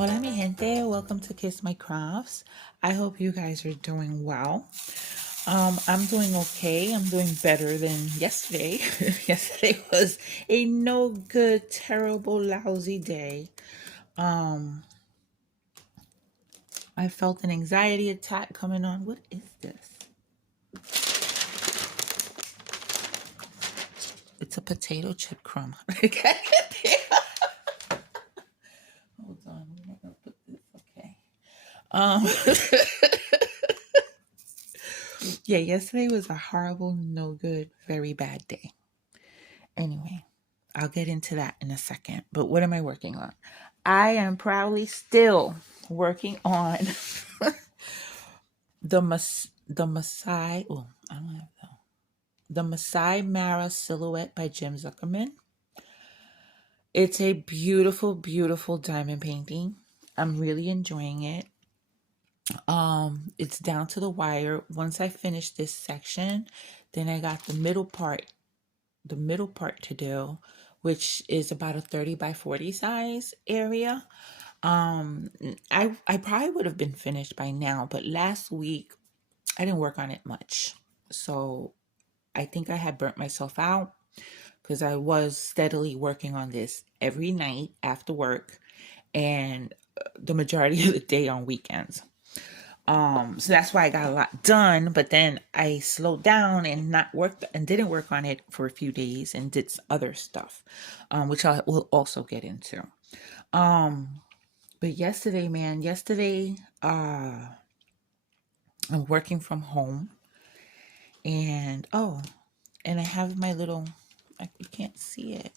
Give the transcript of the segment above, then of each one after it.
Hola mi gente, welcome to Kiss My Crafts. I hope you guys are doing well. I'm doing okay. I'm doing better than yesterday. Yesterday was a no good, terrible, lousy day. Um, I felt an anxiety attack coming on. What is this? It's a potato chip crumb. Hold on, where am I gonna put this? Okay. Um, yeah, yesterday was a horrible, no good, very bad day. Anyway, I'll get into that in a second. But what am I working on? I am proudly still working on the Masai. Oh, I don't have the Masai Mara silhouette by Jim Zuckerman. It's a beautiful, beautiful diamond painting. I'm really enjoying it. It's down to the wire. Once I finish this section, then I got the middle part to do, which is about a 30 by 40 size area. I probably would have been finished by now, but last week I didn't work on it much. So I think I had burnt myself out because I was steadily working on this every night after work and the majority of the day on weekends. So that's why I got a lot done, but then I slowed down and not worked and didn't work on it for a few days and did other stuff, which I will also get into. But yesterday, man, I'm working from home and and I have my little, you can't see it.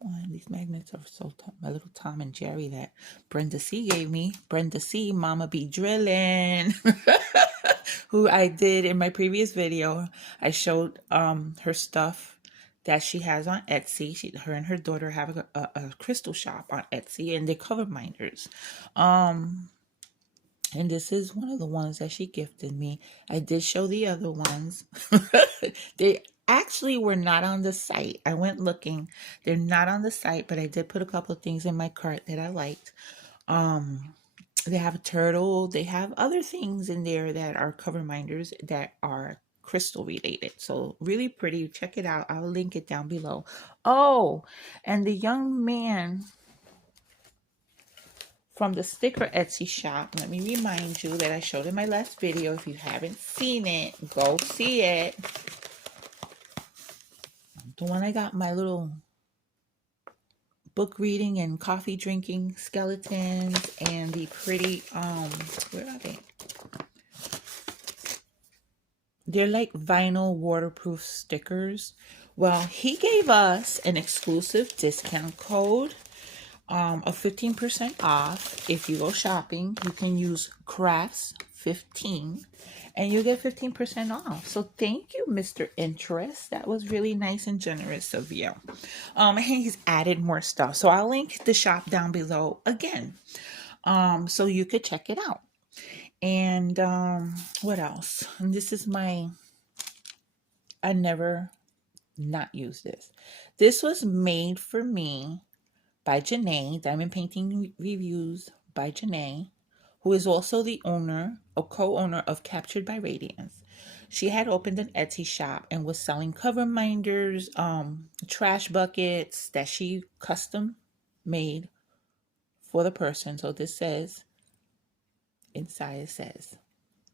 Come on, these magnets are so tough. My little Tom and Jerry that Brenda C gave me. Brenda C, Mama Be Drillin', who I did in my previous video. I showed her stuff that she has on Etsy. Her and her daughter have a crystal shop on Etsy, and they're cover minders. And this is one of the ones that she gifted me. I did show the other ones. They actually were not on the site. I went looking. They're not on the site, but I did put a couple of things in my cart that I liked. They have a turtle. They have other things in there that are cover minders that are crystal related. So really pretty. Check it out. I'll link it down below. Oh, and the young man from the sticker Etsy shop. Let me remind you that I showed in my last video. If you haven't seen it, go see it. The one I got my little book reading and coffee drinking skeletons and the pretty, where are they? They're like vinyl waterproof stickers. Well, he gave us an exclusive discount code of 15% off. If you go shopping, you can use crafts15 and you get 15% off. So thank you, Mr. Interest. That was really nice and generous of you. And he's added more stuff. So I'll link the shop down below again. So you could check it out. And what else? And this is I never not use this. This was made for me by Janae, Diamond Painting Reviews by Janae, who is also the owner or co-owner of Captured by Radiance. She had opened an Etsy shop and was selling cover minders, trash buckets that she custom made for the person. So this says, inside it says,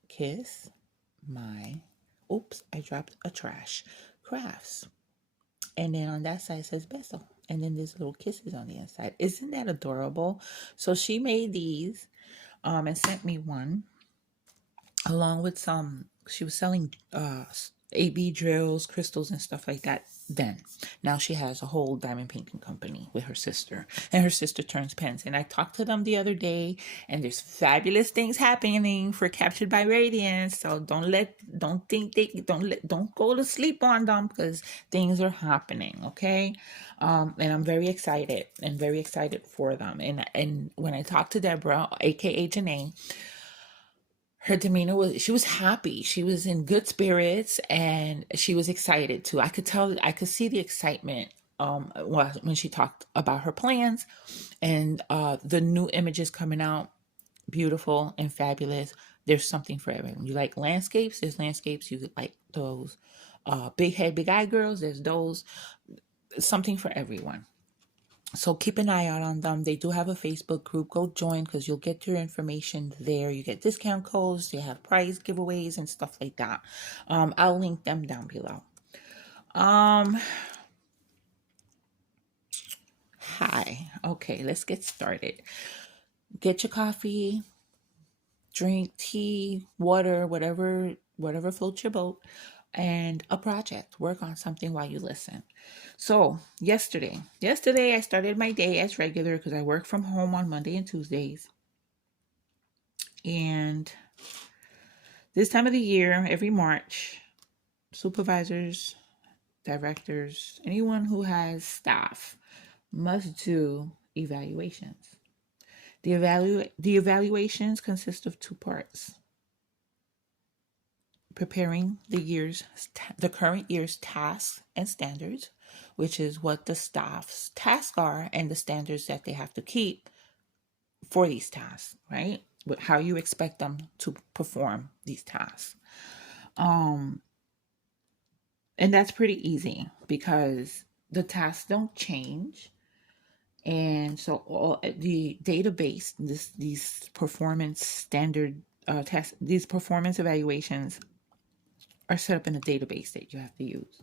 Kiss My, oops, I dropped a trash, crafts. And then on that side it says Beso. And then there's little kisses on the inside. Isn't that adorable? So she made these and sent me one along with some. She was selling AB drills, crystals, and stuff like that then. Now she has a whole diamond painting company with her sister, and her sister turns pens. And I talked to them the other day, and there's fabulous things happening for Captured by Radiance. So don't go to sleep on them because things are happening. Okay, and I'm very excited for them. And when I talked to Deborah, aka Janae, her demeanor she was happy. She was in good spirits and she was excited too. I could see the excitement when she talked about her plans and the new images coming out, beautiful and fabulous. There's something for everyone. You like landscapes, there's landscapes. You like those big head, big eye girls, there's those. Something for everyone. So keep an eye out on them. They do have a Facebook group. Go join because you'll get your information there. You get discount codes. They have prize giveaways and stuff like that. I'll link them down below. Hi. Okay, let's get started. Get your coffee, drink tea, water, whatever floats your boat, and a project. Work on something while you listen. So yesterday I started my day as regular because I work from home on Monday and Tuesdays. And this time of the year, every March, supervisors, directors, anyone who has staff must do evaluations. The evaluations consist of two parts: preparing the current year's tasks and standards, which is what the staff's tasks are and the standards that they have to keep for these tasks, right? How you expect them to perform these tasks. And that's pretty easy because the tasks don't change. And so all the database, these performance standard tests, these performance evaluations are set up in a database that you have to use.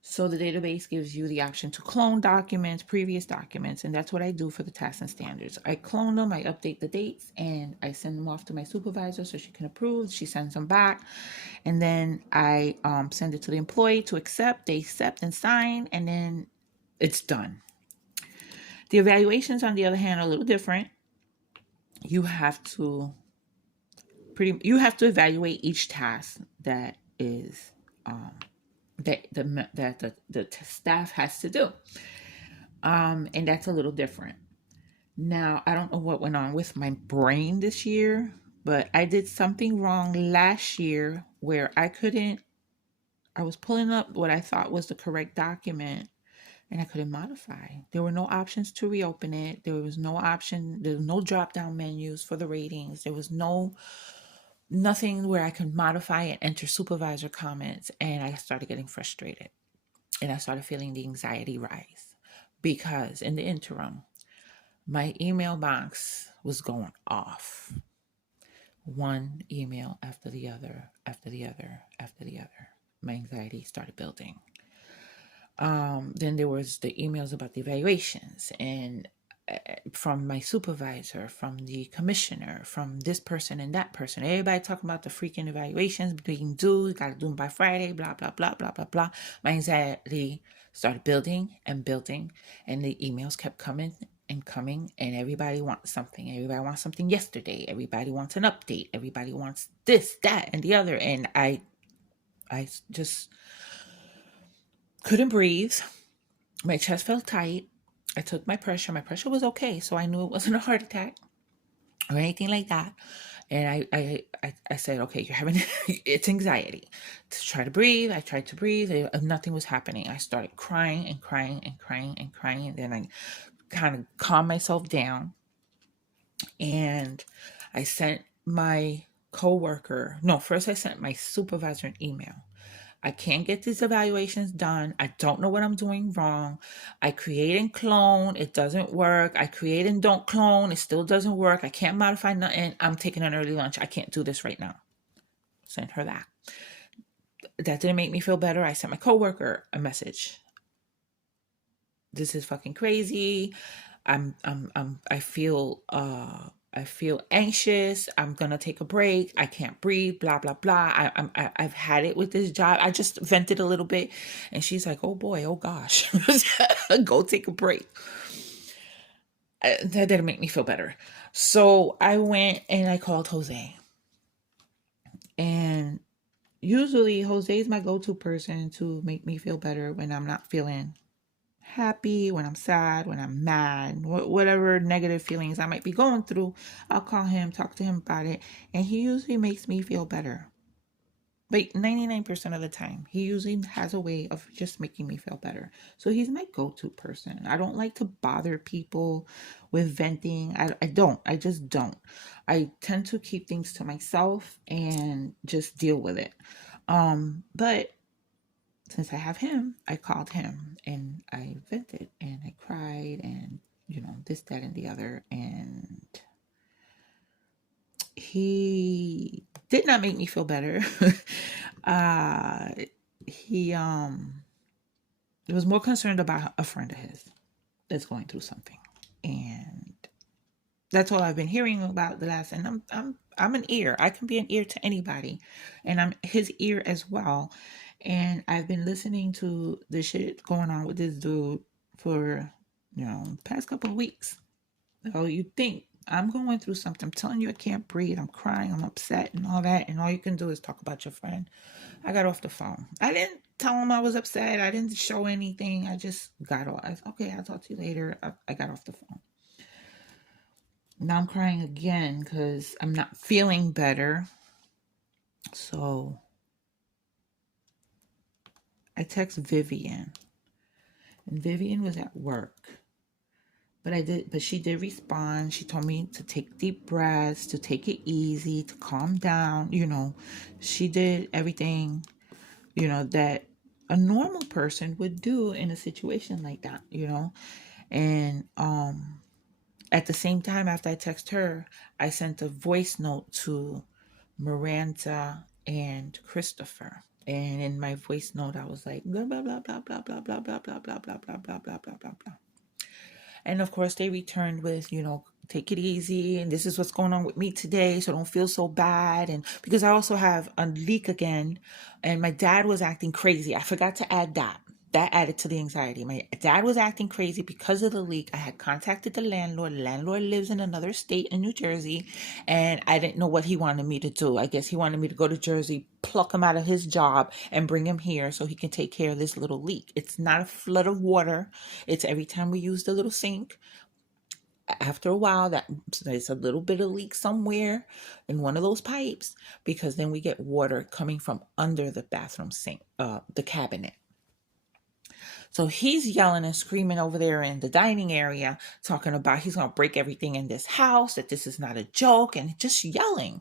So the database gives you the option to clone documents, previous documents, and that's what I do for the tasks and standards. I clone them, I update the dates, and I send them off to my supervisor so she can approve. She sends them back, and then I send it to the employee to accept. They accept and sign, and then it's done. The evaluations, on the other hand, are a little different. You have to evaluate each task that is that the staff has to do, and that's a little different. Now, I don't know what went on with my brain this year, but I did something wrong last year where I was pulling up what I thought was the correct document and I couldn't modify. There were no options to reopen it. There was no drop down menus for the ratings. There was nothing where I could modify and enter supervisor comments. And I started getting frustrated and I started feeling the anxiety rise because in the interim, my email box was going off. One email after the other, after the other, after the other. My anxiety started building. Then there was the emails about the evaluations and from my supervisor, from the commissioner, from this person and that person. Everybody talking about the freaking evaluations being due. Got to do them by Friday, blah, blah, blah, blah, blah, blah. My anxiety started building and building, and the emails kept coming and coming, and everybody wants something. Everybody wants something yesterday. Everybody wants an update. Everybody wants this, that, and the other. And I just couldn't breathe. My chest felt tight. I took my pressure. My pressure was okay, so I knew it wasn't a heart attack or anything like that. And I said, okay, you're having it's anxiety. To try to breathe. I tried to breathe. Nothing was happening. I started crying and crying and crying and crying. And then I kind of calmed myself down. And I sent my coworker. No, first I sent my supervisor an email. I can't get these evaluations done. I don't know what I'm doing wrong. I create and clone. It doesn't work. I create and don't clone. It still doesn't work. I can't modify nothing. I'm taking an early lunch. I can't do this right now. Send her that. That didn't make me feel better. I sent my coworker a message. This is fucking crazy. I feel anxious. I'm gonna take a break. I can't breathe. Blah blah blah. I've had it with this job. I just vented a little bit, and she's like, "Oh boy, oh gosh, go take a break." That didn't make me feel better. So I went and I called Jose, and usually Jose is my go-to person to make me feel better when I'm not feeling happy, when I'm sad, when I'm mad, whatever negative feelings I might be going through. I'll call him, talk to him about it, and he usually makes me feel better. But 99% of the time, he usually has a way of just making me feel better. So he's my go-to person. I don't like to bother people with venting. I don't. I just don't. I tend to keep things to myself and just deal with it. But since I have him, I called him and I vented and I cried and, this, that, and the other. And he did not make me feel better. uh he was more concerned about a friend of his that's going through something, and that's all I've been hearing about the last. And I'm an ear. I can be an ear to anybody, and I'm his ear as well. And I've been listening to the shit going on with this dude for past couple of weeks. So you think I'm going through something. I'm telling you, I can't breathe. I'm crying. I'm upset and all that. And all you can do is talk about your friend. I got off the phone. I didn't tell him I was upset. I didn't show anything. I just got off. I said, okay, I'll talk to you later. I got off the phone. Now I'm crying again because I'm not feeling better. So I text Vivian. And Vivian was at work. But she did respond. She told me to take deep breaths, to take it easy, to calm down. She did everything, that a normal person would do in a situation like that, And at the same time, after I text her, I sent a voice note to Miranda and Christopher. And in my voice note, I was like, blah, blah, blah, blah, blah, blah, blah, blah, blah, blah, blah, blah, blah, blah, blah, blah, blah. And of course, they returned with, take it easy. And this is what's going on with me today. So don't feel so bad. And because I also have a leak again. And my dad was acting crazy. I forgot to add that. That added to the anxiety. My dad was acting crazy because of the leak. I had contacted the landlord. The landlord lives in another state in New Jersey. And I didn't know what he wanted me to do. I guess he wanted me to go to Jersey, pluck him out of his job, and bring him here so he can take care of this little leak. It's not a flood of water. It's every time we use the little sink. After a while, there's a little bit of leak somewhere in one of those pipes, because then we get water coming from under the bathroom sink, the cabinet. So he's yelling and screaming over there in the dining area, talking about he's going to break everything in this house, that this is not a joke, and just yelling.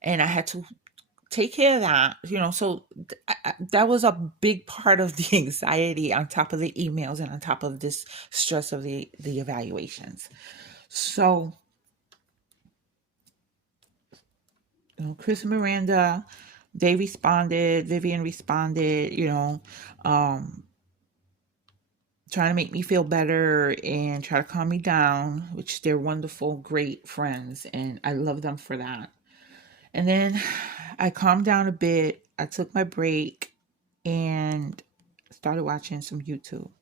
And I had to take care of that, so that was a big part of the anxiety, on top of the emails and on top of this stress of the evaluations. So, Chris and Miranda, they responded. Vivian responded, trying to make me feel better and try to calm me down, which they're wonderful, great friends, and I love them for that. And then I calmed down a bit. I took my break and started watching some YouTube.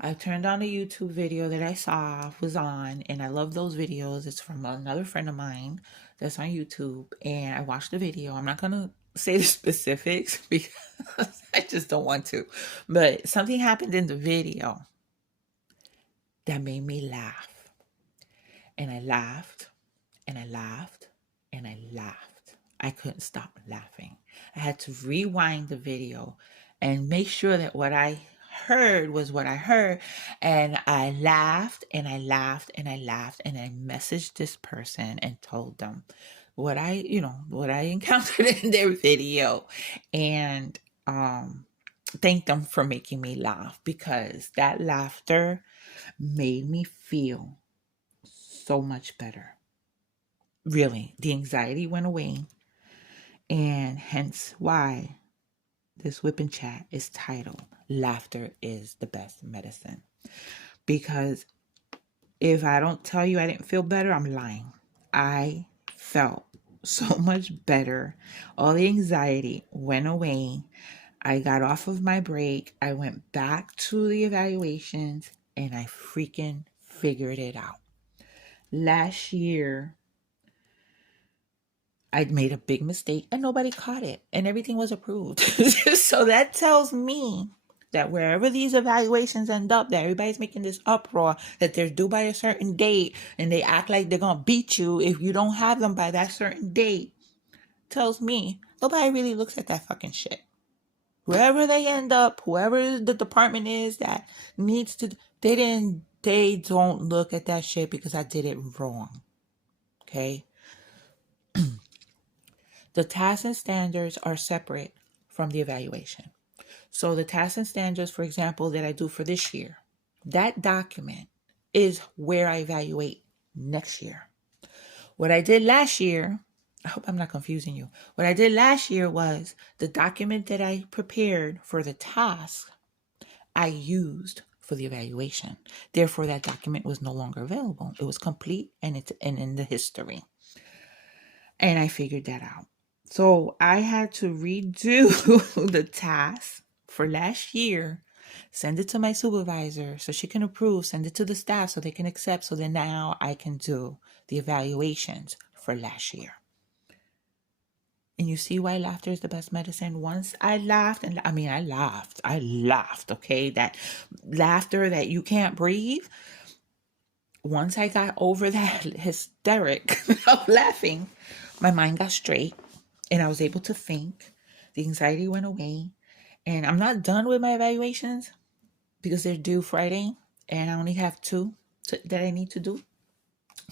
I turned on a YouTube video that I saw was on, and I love those videos. It's from another friend of mine that's on YouTube, and I watched the video. I'm not going to say the specifics because I just don't want to. But something happened in the video that made me laugh. And I laughed, and I laughed, and I laughed. I couldn't stop laughing. I had to rewind the video and make sure that what I heard was what I heard. And I laughed, and I laughed, and I laughed, and I messaged this person and told them what I encountered in their video, and thanked them for making me laugh, because that laughter made me feel so much better. Really, the anxiety went away, and hence why this whip and chat is titled Laughter is the Best Medicine. Because if I don't tell you I didn't feel better, I'm lying. I felt so much better. All the anxiety went away. I got off of my break. I went back to the evaluations, and I freaking figured it out. Last year, I made a big mistake and nobody caught it, and everything was approved. So that tells me that wherever these evaluations end up, that everybody's making this uproar, that they're due by a certain date, and they act like they're going to beat you if you don't have them by that certain date, tells me Nobody really looks at that fucking shit. Wherever they end up, whoever the department is that needs to, they don't look at that shit because I did it wrong. Okay? The tasks and standards are separate from the evaluation. So the tasks and standards, for example, that I do for this year, that document is where I evaluate next year. What I did last year, I hope I'm not confusing you. What I did last year was the document that I prepared for the task I used for the evaluation. Therefore, that document was no longer available. It was complete and it's in the history. And I figured that out. So I had to redo the task for last year, send it to my supervisor so she can approve, send it to the staff so they can accept. So then now I can do the evaluations for last year. And you see why laughter is the best medicine? Once I laughed, and I laughed, okay? That laughter that you can't breathe. Once I got over that hysteric of laughing, my mind got straight and I was able to think. The anxiety went away. And I'm not done with my evaluations because they're due Friday. And I only have two that I need to do.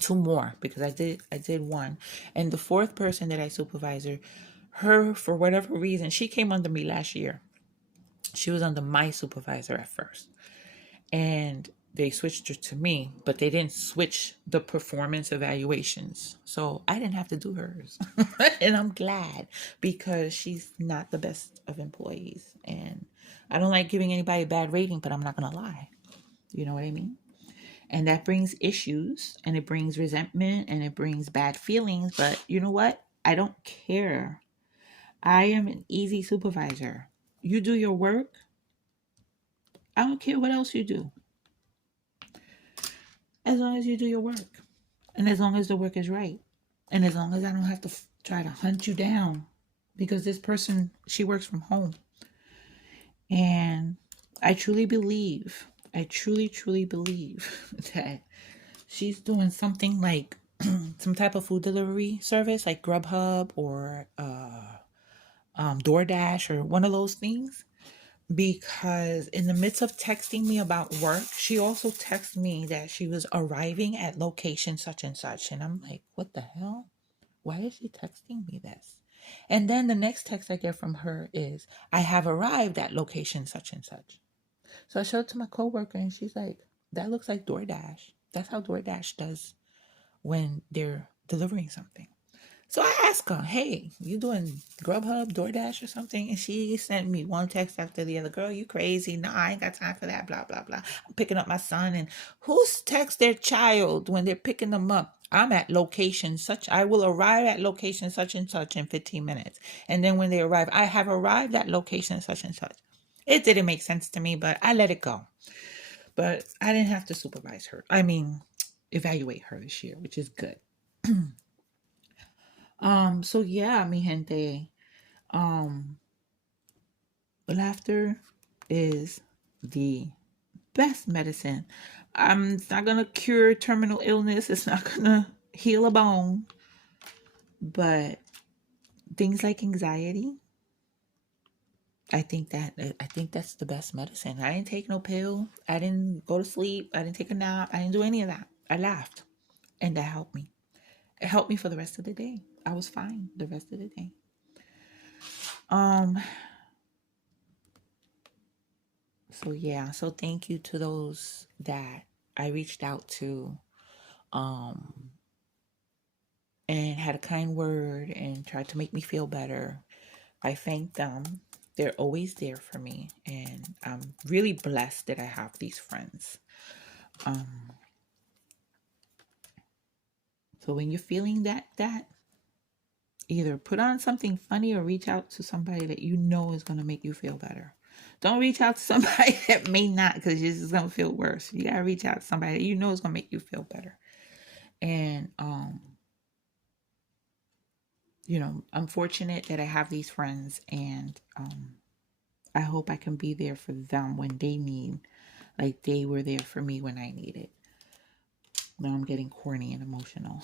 Two more because I did one. And the fourth person that I supervisor, her, for whatever reason, she came under me last year. She was under my supervisor at first. And they switched her to me, but they didn't switch the performance evaluations. So I didn't have to do hers. And I'm glad because she's not the best of employees. And I don't like giving anybody a bad rating, but I'm not going to lie. You know what I mean? And that brings issues and it brings resentment and it brings bad feelings. But you know what? I don't care. I am an easy supervisor. You do your work. I don't care what else you do. As long as you do your work. And as long as the work is right. And as long as I don't have to try to hunt you down. Because this person, she works from home. And I truly believe that she's doing something like some type of food delivery service like Grubhub or DoorDash or one of those things. Because in the midst of texting me about work, she also texted me that she was arriving at location such and such. And I'm like, what the hell? Why is she texting me this? And then the next text I get from her is, I have arrived at location such and such. So I showed it to my coworker and she's like, that looks like DoorDash. That's how DoorDash does when they're delivering something. So I asked her, hey, you doing Grubhub, DoorDash or something? And she sent me one text after the other. Girl, you crazy. No, I ain't got time for that, blah, blah, blah. I'm picking up my son. And who's text their child when they're picking them up? I'm at location such. I will arrive at location such and such in 15 minutes. And then when they arrive, I have arrived at location such and such. It didn't make sense to me, but I let it go. But I didn't have to supervise her. Evaluate her this year, which is good. So yeah, mi gente, laughter is the best medicine. It's not gonna cure terminal illness. It's not gonna heal a bone, but things like anxiety, I think that's the best medicine. I didn't take no pill. I didn't go to sleep. I didn't take a nap. I didn't do any of that. I laughed, and that helped me. It helped me for the rest of the day. I was fine the rest of the day. So yeah, so thank you to those that I reached out to and had a kind word and tried to make me feel better. I thank them. They're always there for me, and I'm really blessed that I have these friends. So when you're feeling that either put on something funny or reach out to somebody that you know is going to make you feel better. Don't reach out to somebody that may not, because you're just going to feel worse. You got to reach out to somebody that you know is going to make you feel better. And, I'm fortunate that I have these friends, and I hope I can be there for them when they need, like they were there for me when I needed. Now I'm getting corny and emotional.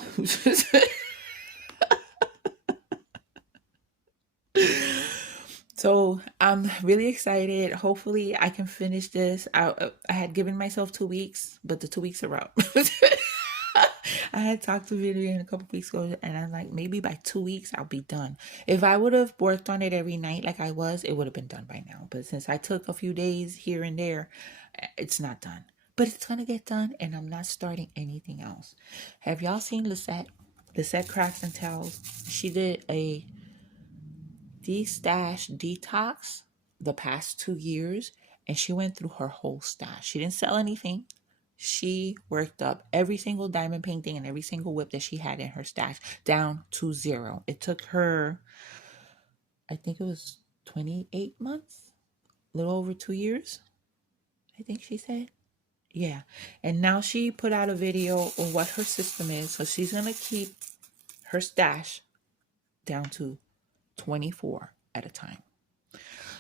So I'm really excited. Hopefully I can finish this. I had given myself 2 weeks, but the 2 weeks are up. I had talked to Vivian a couple weeks ago, and I'm like, maybe by 2 weeks I'll be done. If I would have worked on it every night like I was, it would have been done by now. But since I took a few days here and there, it's not done. But it's gonna get done, and I'm not starting anything else. Have y'all seen Lisette? Lisette Crafts and Tells. She did a de-stash detox the past 2 years, and she went through her whole stash. She didn't sell anything. She worked up every single diamond painting and every single whip that she had in her stash down to zero. It took her, I think it was 28 months, a little over 2 years, I think she said. Yeah. And now she put out a video on what her system is. So she's going to keep her stash down to 24 at a time.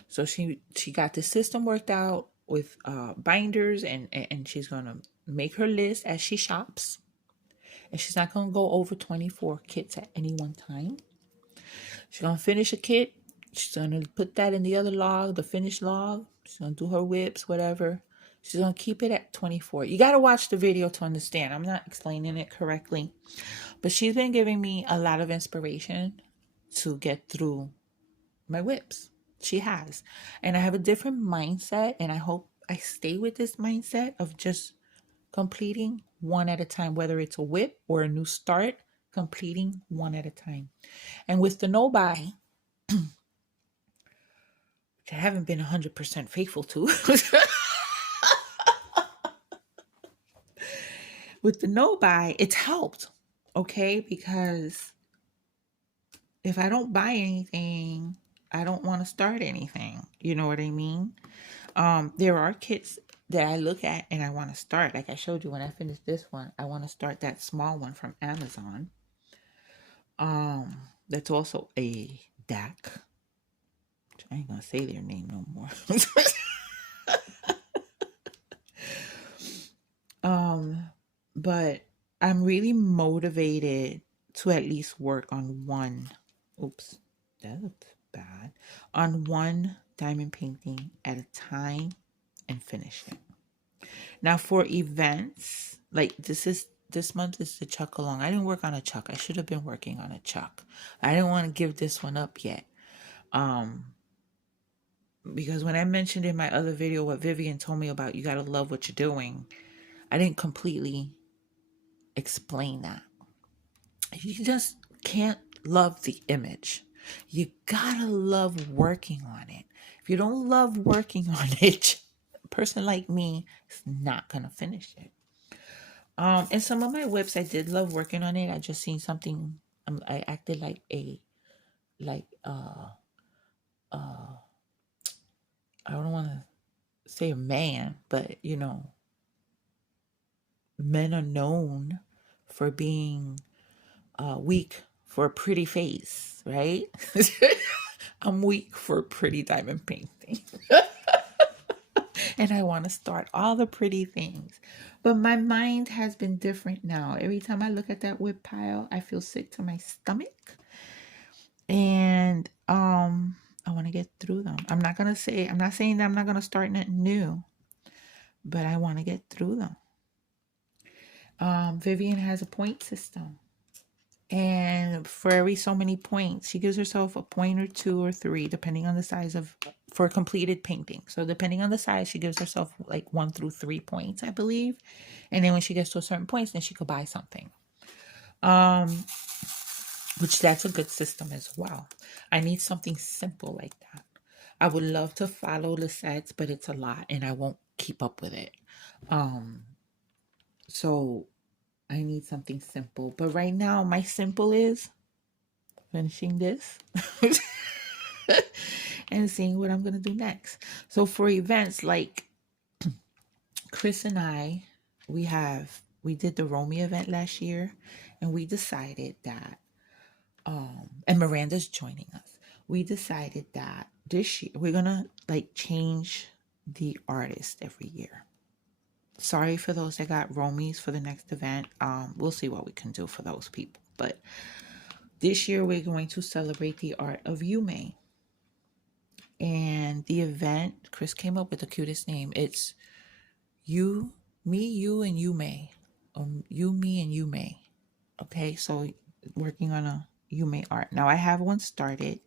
So she got the system worked out with binders, and she's going to make her list as she shops. And she's not going to go over 24 kits at any one time. She's going to finish a kit. She's going to put that in the other log, the finished log. She's going to do her whips, whatever. She's going to keep it at 24. You got to watch the video to understand. I'm not explaining it correctly. But she's been giving me a lot of inspiration to get through my whips. She has. And I have a different mindset, and I hope I stay with this mindset of just completing one at a time, whether it's a whip or a new start, completing one at a time. And with the no buy, which I haven't been 100% faithful to, with the no buy, it's helped, okay? Because if I don't buy anything, I don't want to start anything. You know what I mean? There are kits that I look at and I want to start. Like I showed you when I finished this one, I want to start that small one from Amazon. That's also a DAC. I ain't gonna say their name no more. But I'm really motivated to at least work on one. Oops, that's bad. On one diamond painting at a time and finish it. Now for events, like this month is the chuck along. I didn't work on a chuck. I should have been working on a chuck. I didn't want to give this one up yet. Because when I mentioned in my other video what Vivian told me about, you got to love what you're doing, I didn't completely explain that. You just can't love the image. You gotta love working on it. If you don't love working on it, a person like me is not gonna finish it. And some of my whips, I did love working on it. I just seen something. I acted like I don't want to say a man, but you know, men are known for being weak for a pretty face, right? I'm weak for pretty diamond painting. And I want to start all the pretty things. But my mind has been different now. Every time I look at that whip pile, I feel sick to my stomach. And I want to get through them. I'm not saying that I'm not gonna start nothing new, but I want to get through them. Vivian has a point system. And for every so many points, she gives herself a point or 2 or 3, depending on the size for a completed painting. So depending on the size, she gives herself like 1 through 3 points, I believe. And then when she gets to a certain points, then she could buy something. Which that's a good system as well. I need something simple like that. I would love to follow the sets, but it's a lot and I won't keep up with it. So I need something simple. But right now, my simple is finishing this and seeing what I'm going to do next. So for events like Chris and I, we did the Romy event last year, and we decided that, and Miranda's joining us. We decided that this year we're going to like change the artist every year. Sorry for those that got Romies for the next event. We'll see what we can do for those people. But this year we're going to celebrate the art of Yume. And the event, Chris came up with the cutest name. It's You, Me, You, and You May. You, Me, and You May. Okay, so working on a You May art. Now I have one started.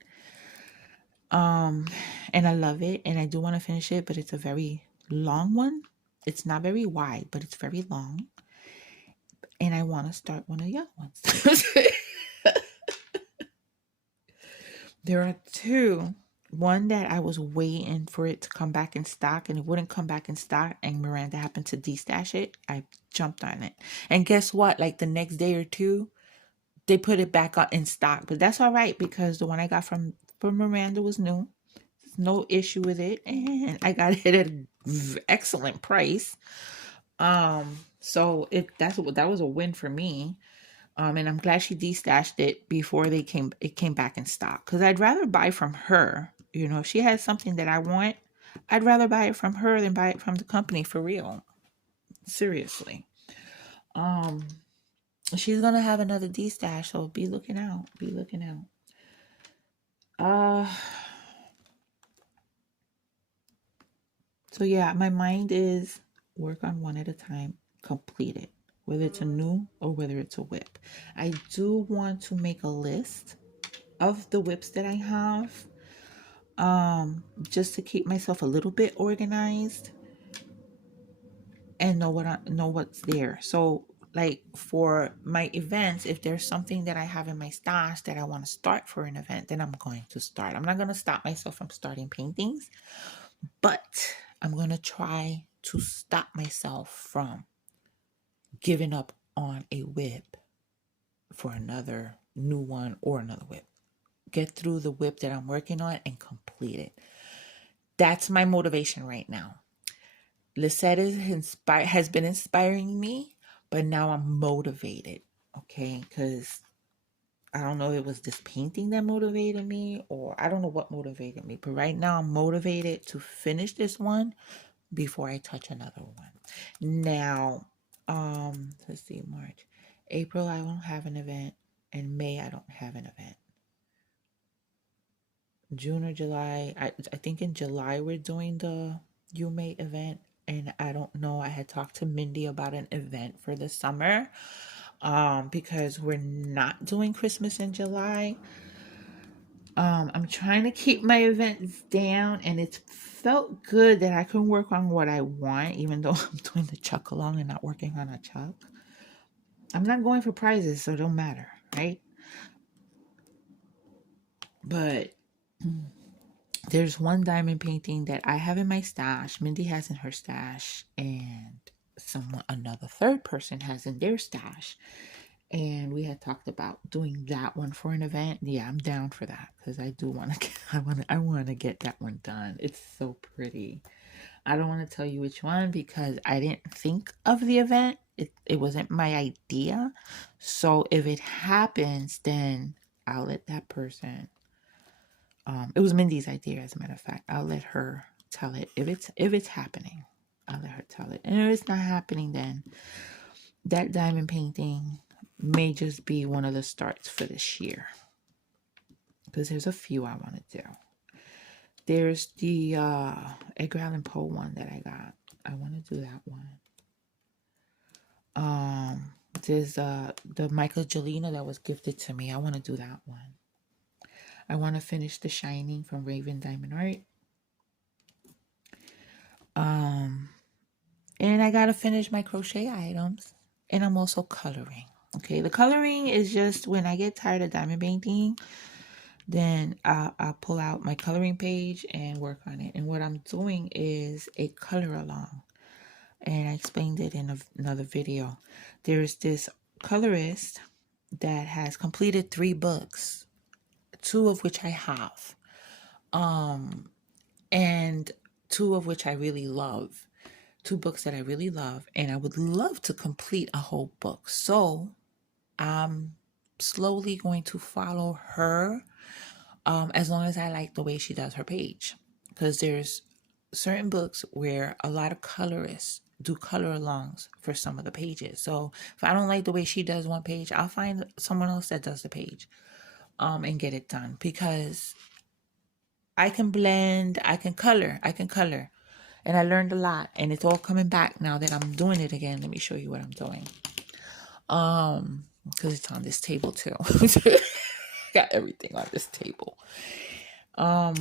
And I love it, and I do want to finish it, but it's a very long one. It's not very wide, but it's very long. And I want to start one of the other ones. There are two. One that I was waiting for it to come back in stock, and it wouldn't come back in stock, and Miranda happened to destash it. I jumped on it. And guess what? Like the next day or two, they put it back in stock. But that's all right, because the one I got from Miranda was new. No issue with it, and I got it at an excellent price. So that was a win for me. And I'm glad she destashed it before it came back in stock, because I'd rather buy from her. You know, if she has something that I want, I'd rather buy it from her than buy it from the company, for real. Seriously. Um, she's gonna have another destash, so be looking out. Be looking out. So yeah, my mind is work on one at a time, complete it, whether it's a new or whether it's a whip. I do want to make a list of the whips that I have, just to keep myself a little bit organized and know what's there. So like for my events, if there's something that I have in my stash that I want to start for an event, then I'm going to start. I'm not going to stop myself from starting paintings, but I'm going to try to stop myself from giving up on a whip for another new one or another whip. Get through the whip that I'm working on and complete it. That's my motivation right now. Lisette has been inspiring me, but now I'm motivated, okay? Because I don't know if it was this painting that motivated me, or I don't know what motivated me, but right now I'm motivated to finish this one before I touch another one. Now, let's see, March, April, I won't have an event, and May, I don't have an event. June or July, I think in July we're doing the You May event, and I don't know. I had talked to Mindy about an event for the summer, because we're not doing Christmas in July. I'm trying to keep my events down, and it's felt good that I can work on what I want, even though I'm doing the chuck along and not working on a chuck. I'm not going for prizes, so it don't matter, right? But there's one diamond painting that I have in my stash, Mindy has in her stash, and another third person has in their stash. And we had talked about doing that one for an event. Yeah, I'm down for that, because I do want to. I want to get that one done. It's so pretty. I don't want to tell you which one, because I didn't think of the event. It wasn't my idea. So if it happens, then I'll let that person. It was Mindy's idea, as a matter of fact. I'll let her tell it if it's happening. I'll let her tell it, and if it's not happening, then that diamond painting may just be one of the starts for this year, because there's a few I want to do. There's the Edgar Allan Poe one that I got. I want to do that one. There's the Michelangelo that was gifted to me. I want to do that one. I want to finish The Shining from Raven Diamond Art. And I gotta finish my crochet items, and I'm also coloring. Okay, the coloring is just when I get tired of diamond painting, then I'll pull out my coloring page and work on it. And what I'm doing is a color along, and I explained it in another video. There's this colorist that has completed 3 books, 2 of which I have, and 2 of which I really love. 2 books that I really love, and I would love to complete a whole book. So I'm slowly going to follow her, as long as I like the way she does her page, because there's certain books where a lot of colorists do color alongs for some of the pages. So if I don't like the way she does one page, I'll find someone else that does the page, and get it done, because I can blend, I can color, And I learned a lot, and it's all coming back now that I'm doing it again. Let me show you what I'm doing. Because it's on this table too. Got everything on this table. I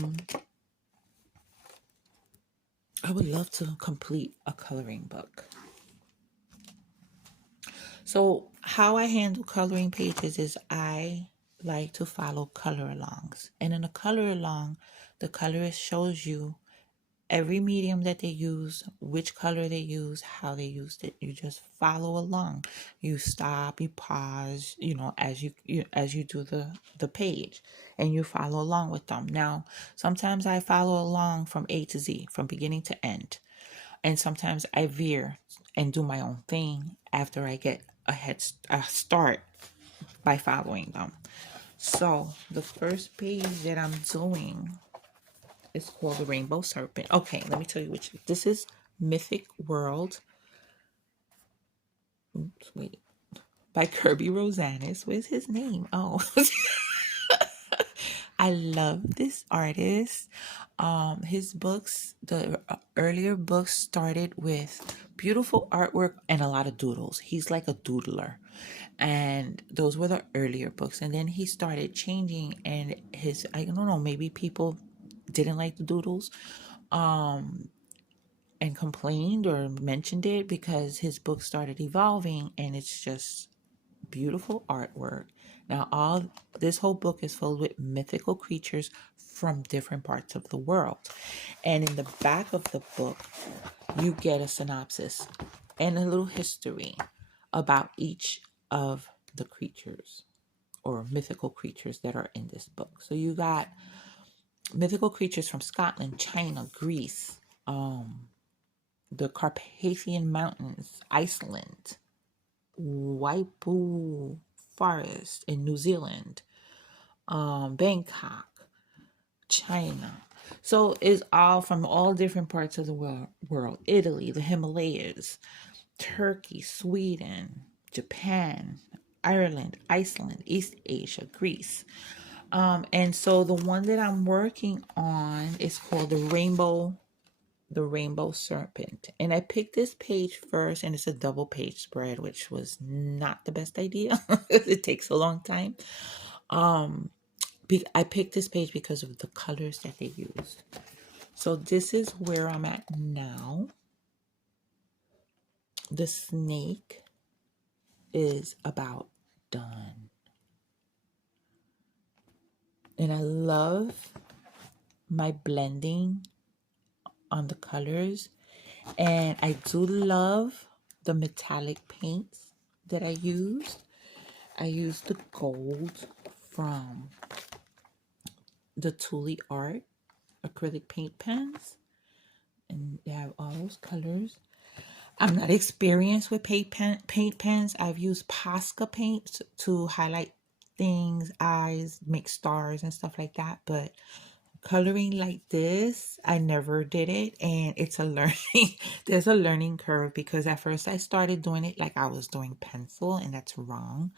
would love to complete a coloring book. So how I handle coloring pages is I like to follow color alongs. And in a color along, the colorist shows you every medium that they use, which color they use, how they used it. You just follow along. You stop, you pause, as you do the page, and you follow along with them. Now, sometimes I follow along from A to Z, from beginning to end. And sometimes I veer and do my own thing after I get a start by following them. So the first page that I'm doing is called the Rainbow Serpent. Okay, let me tell you which. This is Mythic World. Oops, wait. By Kirby Rosanis. Where's his name? Oh. I love this artist. His books, the earlier books started with beautiful artwork and a lot of doodles. He's like a doodler. And those were the earlier books. And then he started changing, and I don't know, maybe people didn't like the doodles. And complained or mentioned it because his book started evolving, and it's just beautiful artwork. Now, this whole book is filled with mythical creatures from different parts of the world. And in the back of the book, you get a synopsis and a little history about each of the creatures or mythical creatures that are in this book. So you got mythical creatures from Scotland, China, Greece, the Carpathian Mountains, Iceland, Waipu Forest in New Zealand, Bangkok, China. So it's all from all different parts of the world. Italy, the Himalayas, Turkey, Sweden, Japan, Ireland, Iceland, East Asia, Greece. And so the one that I'm working on is called the Rainbow Serpent. And I picked this page first, and it's a double page spread, which was not the best idea. It takes a long time. I picked this page because of the colors that they used. So this is where I'm at now. The snake is about done. And I love my blending on the colors. And I do love the metallic paints that I used. I used the gold from the Thule Art acrylic paint pens. And they have all those colors. I'm not experienced with paint pens. I've used Posca paints to highlight things, eyes, make stars and stuff like that. But coloring like this, I never did it, and it's a learning there's a learning curve, because at first I started doing it like I was doing pencil, and that's wrong.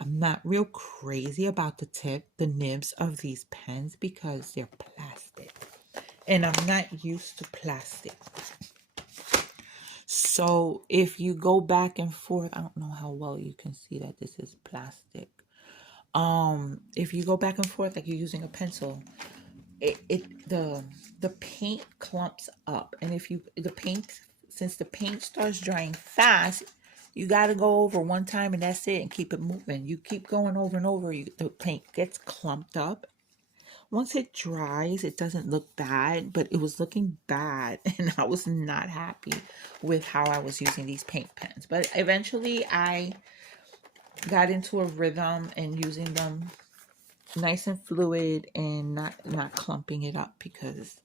I'm not real crazy about the nibs of these pens because they're plastic, and I'm not used to plastic. So if you go back and forth, I don't know how well you can see that this is plastic. If you go back and forth like you're using a pencil, the paint clumps up, and since the paint starts drying fast, you got to go over one time and that's it, and keep it moving. You keep going over and over, the paint gets clumped up. Once it dries, it doesn't look bad, but it was looking bad, and I was not happy with how I was using these paint pens. But eventually I got into a rhythm and using them nice and fluid and not clumping it up, because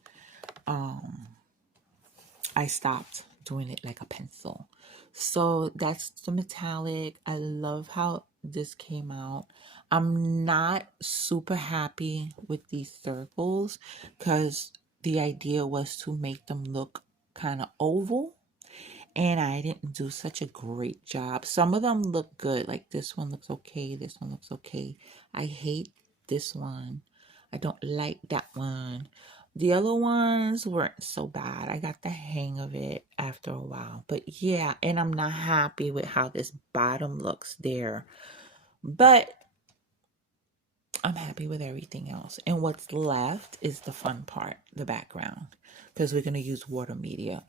I stopped doing it like a pencil. So that's the metallic. I love how this came out. I'm not super happy with these circles because the idea was to make them look kind of oval, and I didn't do such a great job. Some of them look good, like this one looks okay, this one looks okay. I hate this one. I don't like that one. The other ones weren't so bad. I got the hang of it after a while. But yeah, and I'm not happy with how this bottom looks there. But I'm happy with everything else. And what's left is the fun part, the background. Because we're gonna use water media.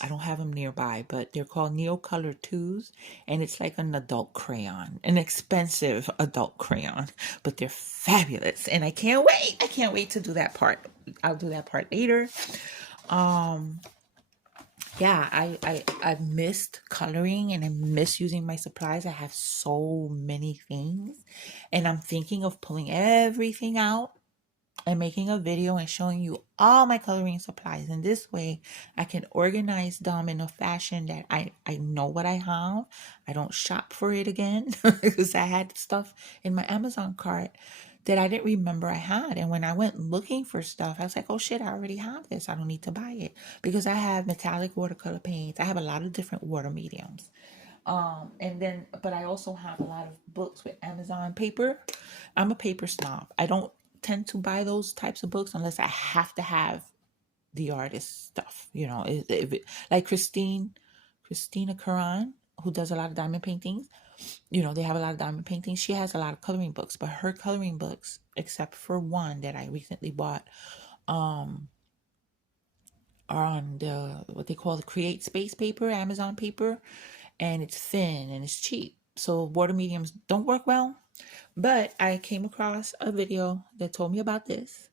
I don't have them nearby, but they're called Neo Color 2s, and it's like an adult crayon, an expensive adult crayon, but they're fabulous. And I can't wait. I can't wait to do that part. I'll do that part later. Um yeah, I missed coloring and I miss using my supplies. I have so many things and I'm thinking of pulling everything out and making a video and showing you all my coloring supplies. And this way I can organize them in a fashion that I know what I have. I don't shop for it again because I had stuff in my Amazon cart that I didn't remember I had. And when I went looking for stuff, I was like, oh shit, I already have this. I don't need to buy it because I have metallic watercolor paints. I have a lot of different water mediums. But I also have a lot of books with Amazon paper. I'm a paper snob. I don't tend to buy those types of books unless I have to have the artist stuff. Like Christina Caron, who does a lot of diamond paintings. They have a lot of diamond paintings. She has a lot of coloring books, but her coloring books, except for one that I recently bought, are on the what they call the Create Space paper, Amazon paper, and it's thin and it's cheap. So water mediums don't work well. But I came across a video that told me about this.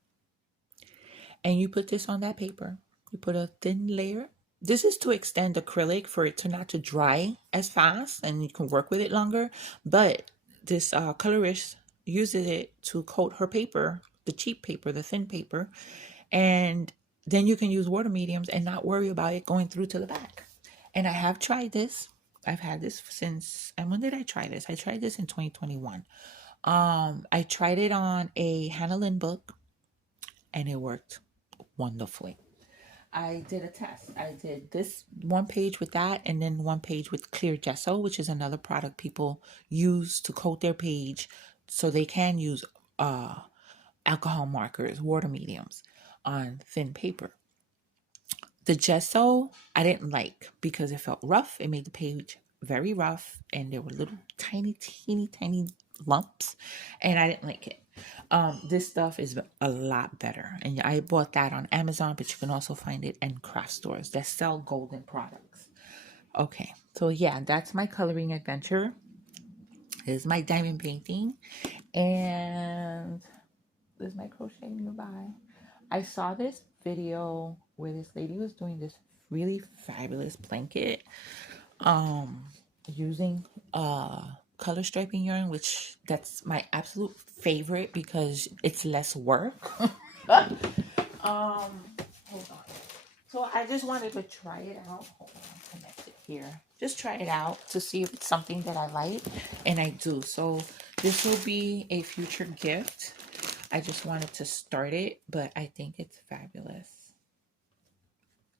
And you put this on that paper. You put a thin layer. This is to extend acrylic for it to not to dry as fast and you can work with it longer. But this colorist uses it to coat her paper, the cheap paper, the thin paper. And then you can use water mediums and not worry about it going through to the back. And I have tried this. I've had this since, and when did I try this? I tried this in 2021. I tried it on a Hannah Lynn book and it worked wonderfully. I did a test. I did this one page with that and then one page with clear gesso, which is another product people use to coat their page so they can use alcohol markers, water mediums on thin paper. The gesso I didn't like because it felt rough. It made the page very rough and there were little tiny, teeny, tiny lumps and I didn't like it. This stuff is a lot better. And I bought that on Amazon, but you can also find it in craft stores that sell golden products. Okay, so yeah, that's my coloring adventure. This is my diamond painting. And this is my crocheting nearby. I saw this video where this lady was doing this really fabulous blanket using color striping yarn, which that's my absolute favorite because it's less work. Hold on. So I just wanted to try it out. Hold on, connect it here. Just try it out to see if it's something that I like, and I do. So this will be a future gift. I just wanted to start it, but I think it's fabulous.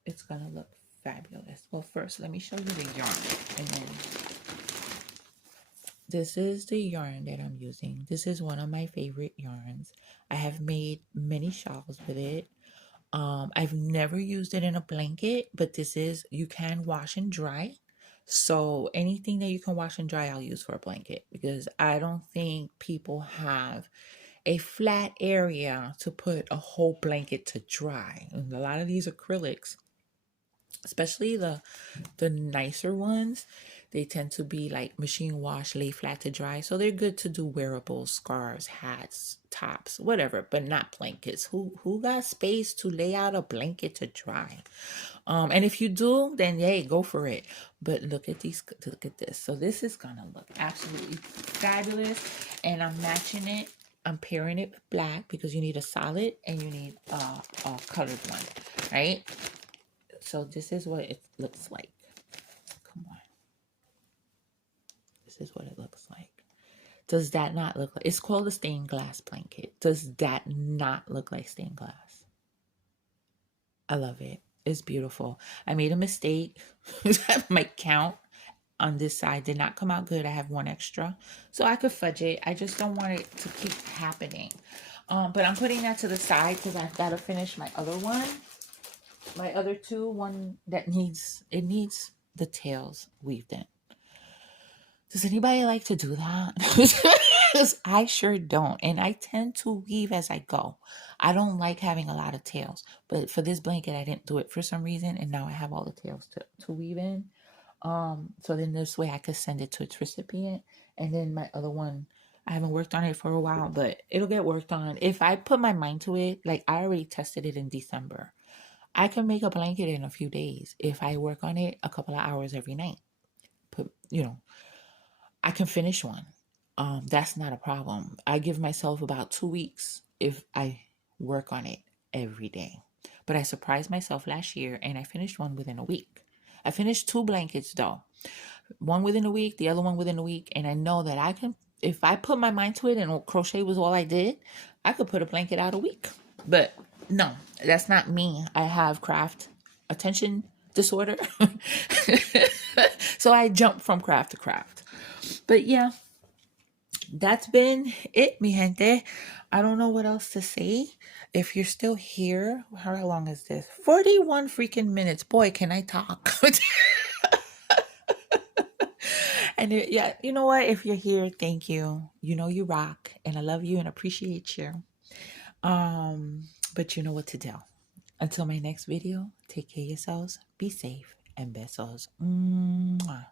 It's gonna look fabulous. Well, first let me show you the yarn, and then this is the yarn that I'm using. This is one of my favorite yarns. I have made many shawls with it. I've never used it in a blanket, but you can wash and dry. So anything that you can wash and dry, I'll use for a blanket because I don't think people have a flat area to put a whole blanket to dry. And a lot of these acrylics, especially the nicer ones, they tend to be like machine wash, lay flat to dry. So they're good to do wearables, scarves, hats, tops, whatever, but not blankets. Who got space to lay out a blanket to dry? And if you do, then hey, go for it. But look at this. So this is gonna look absolutely fabulous. And I'm matching it. I'm pairing it with black because you need a solid and you need a colored one, right? So this is what it looks like. Come on. This is what it looks like. Does that not look like... It's called a stained glass blanket. Does that not look like stained glass? I love it. It's beautiful. I made a mistake. My count on this side did not come out good. I have one extra, so I could fudge it. I just don't want it to keep happening. But I'm putting that to the side because I've got to finish my other one. My other two, one that needs the tails weaved in. Does anybody like to do that? Because I sure don't. And I tend to weave as I go. I don't like having a lot of tails. But for this blanket, I didn't do it for some reason. And now I have all the tails to weave in. So then this way I could send it to its recipient. And then my other one, I haven't worked on it for a while, but it'll get worked on. If I put my mind to it, like I already tested it in December. I can make a blanket in a few days if I work on it a couple of hours every night. Put, I can finish one. That's not a problem. I give myself about 2 weeks if I work on it every day. But I surprised myself last year and I finished one within a week. I finished 2 blankets though. One within a week, the other one within a week. And I know that I can, if I put my mind to it and crochet was all I did, I could put a blanket out a week. But no, that's not me. I have craft attention disorder. So I jump from craft to craft. But yeah, that's been it, mi gente. I don't know what else to say. If you're still here, how long is this? 41 freaking minutes. Boy, can I talk. And yeah, you know what? If you're here, thank you. You know you rock, and I love you and appreciate you. But you know what to do. Until my next video, take care of yourselves, be safe, and besos. Mwah.